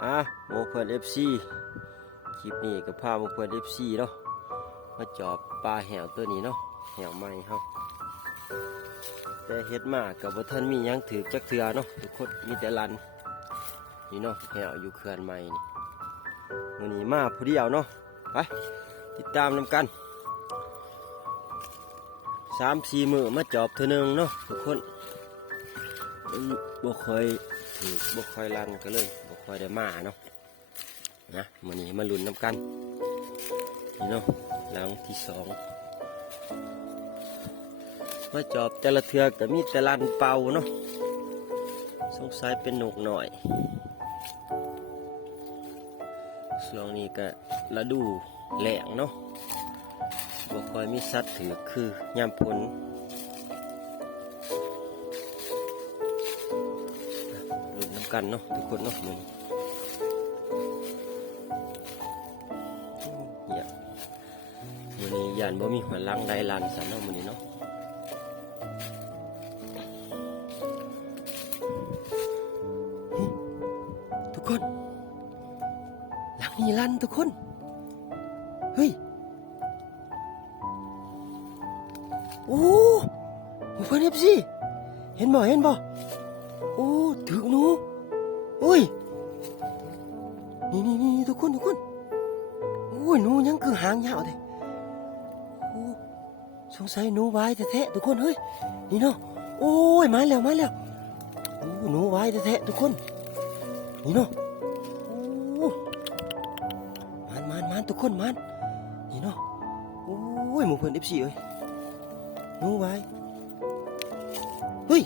โมเพื่อน FC คลิปนี้กับพาโมเพื่อน FC เนาะมาจอบปลาแหวตัวนี้เนาะแหวใหม่เฮาแต่เฮ็ดมากับบ่ทันมีหยังถือจักเทื่อเนาะทุกคนมีแต่ลันนี่เนาะแหวอยู่เขื่อนใหม่นี่มื้อนี้มาผู้เดียวเนาะไปติดตามนำกัน3-4 มื้อมาจอบเทื่อนึงเนาะทุกคนบ่ค่อยถือบ่ค่อยลันก็เลยบ่ค่อยได้มาเนาะนะมื้อนี้มาลุ้นนำกันนี่เนาะหลังที่2มาจอบแต่ละเทือก็มีแต่ลันเป่าเนาะสงสัยเป็นนกหน่อยช่วงนี้ก็ฤดูแล้งเนาะบ่ค่อยมีสัตว์ถือคือยามฝนลุ้นนำกันเนาะทุกคนเนาะมื้อนี้มื้อนี้ย่านบ่มีหัวลังใดลันซั่นเนาะมื้อนี้เนาะทุกคนหลังนี้ลันทุกคนเฮ้ยโอ้เพื่อน FC เห็นบ่โอ้ถึกหนูโอ้ยนี่ทุกคนโอ้ยหนูยังคือหางยาวเลยโอ้สงสัยหนูไว้แท้ๆทุกคนเฮ้ยนี่เนาะโอ้ยมาแล้วโอ้หนูไว้แท้ๆทุกคนนี่เนาะโอ้มันทุกคนมันนี่เนาะโอ้ยหมู่เพื่อน FC เอ้ยหนูไว้เฮ้ย